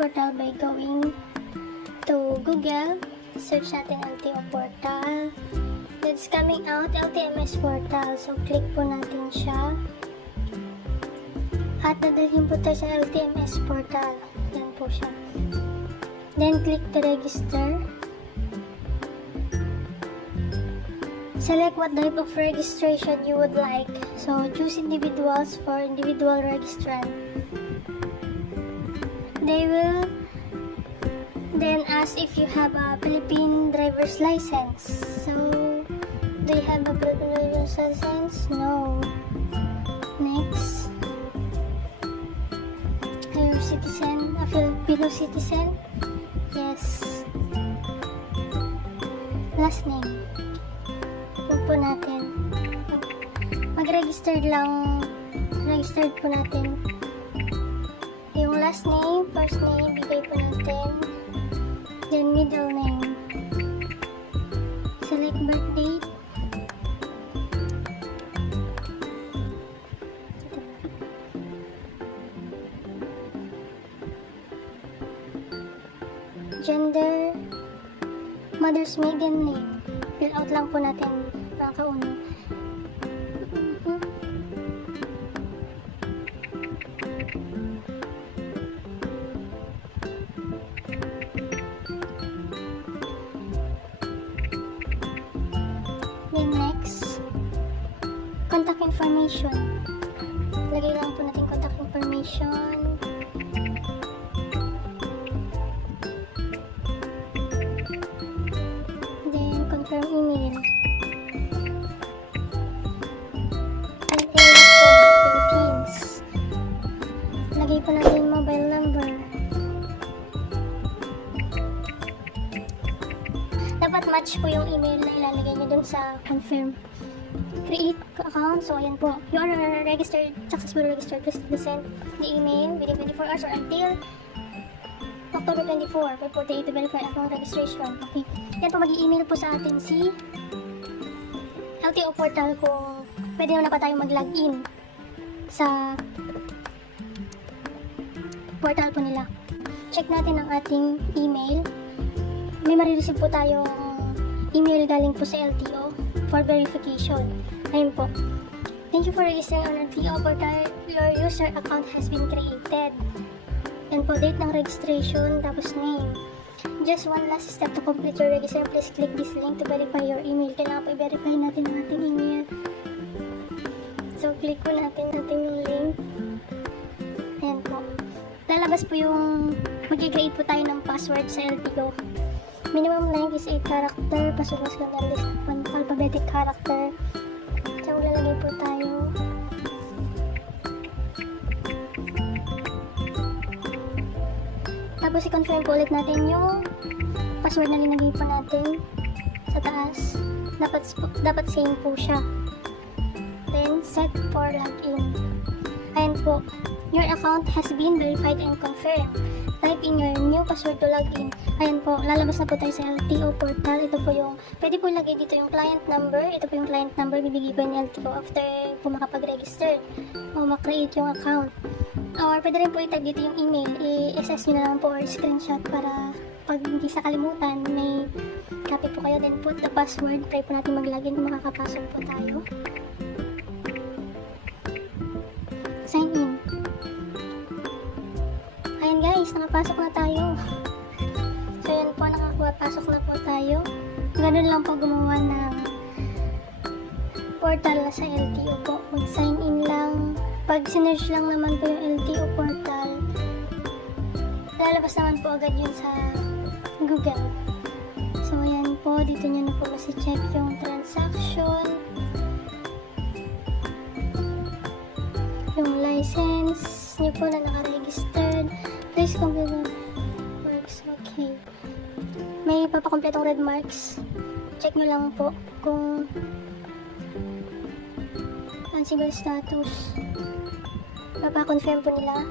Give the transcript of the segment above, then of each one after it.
Portal by going to Google. Search natin LTO Portal. It's coming out, LTMS Portal. So, click po natin siya. At dadalhin po tayo sa LTMS Portal. Yan po siya. Then, click to register. Select what type of registration you would like. So, choose individuals for individual registrant. They will then ask if you have a Philippine driver's license. So, do you have a Philippine driver's license? No. Next. Are you a citizen? A Filipino citizen? Yes. Last name. Huwag po natin. Mag-registered lang. Registered po natin. Yung last name, first name, bigay po natin. Then middle name. Select birth date. Gender. Mother's maiden name. Fill out lang po natin para kauna. Then next, contact information. Lagay lang po natin contact information. Then confirm email. Philippines. Lagay po natin mobile number. Dapat match po yung email na ilalagay nyo dun sa confirm. Create account. So, ayan po. You are registered, successfully registered. Please send the email within 24 hours or until October 24 by 48 to verify account registration. Okay. Yan po, mag-i-email po sa atin si LTO Portal kung pwede na pa tayo mag-login sa portal po nila. Check natin ang ating email. May marireceive po tayong email galing po sa LTO for verification. Ayun po. Thank you for registering on LTO Portal. Your user account has been created. Yan po, date ng registration, tapos name. Just one last step to complete your registration. Please click this link to verify your email. Kailangan po i-verify natin ang ating email. So, click po natin yung link. Ayan po. Lalabas po yung mag-create po tayo ng password sa LTO. Minimum length is 8 character. Pasulas ko na list ng alphabetic character. So, lalagay po tayo. Tapos, i-confirm po ulit natin yung password na linagay po natin sa taas. Dapat same po siya. Then, set for login. Ayan po. Your account has been verified and confirmed. Type in your new password to login. Ayan po, lalabas na po tayo sa LTO Portal. Ito po yung, pwede po lagay dito yung client number. Ito po yung client number, bibigay po yung LTO after po makapag-register o makreate yung account. Or pwede rin po itag dito yung email. I-access nyo na lang po or screenshot para pag hindi sa kalimutan, may copy po kayo. Then put the password. Try po natin mag-login kung makakapasok po tayo. Sign in. Ayan guys, nakapasok na tayo. So yan po, nakapasok na po tayo. Ganun lang po gumawa ng portal sa LTO po. Mag-sign in lang. Pag sinerge lang naman po yung LTO Portal, lalabas naman po agad yun sa Google. So ayan po, dito nyo na po masi-check yung transaction, yung license nyo po na naka-registered. Please complete the marks. Okay. May papakompletong red marks. Check nyo lang po kung ansible status. Papakonfirm po nila.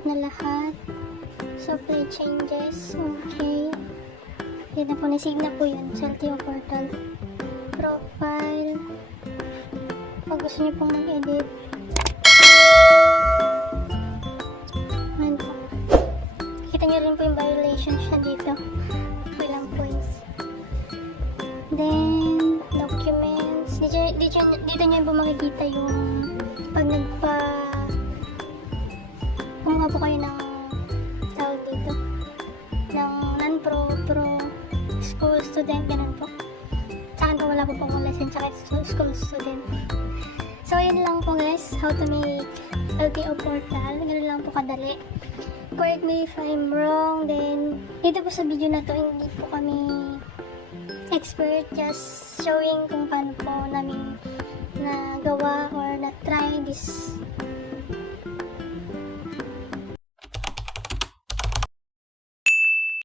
na-note na lahat. So, play changes. Okay. Yan na po, nasave na po yun sa LTO portal. Profile. Pag gusto nyo pong mag-edit. Ayan po. Kita nyo rin po yung violations na dito. Ilang points. Then, documents. Dito nyo po makikita yung pag kumuha po kayo ng tawag dito. Ng non-pro, pro, school student, ganun po. Sa akin po wala po pong lesson, tsaka school student. So, yun lang po guys, how to make LTO portal. Ganun lang po kadali. Correct me if I'm wrong. Then, dito po sa video na to, hindi po kami expert. Just showing kung paano po namin nagawa or na-try this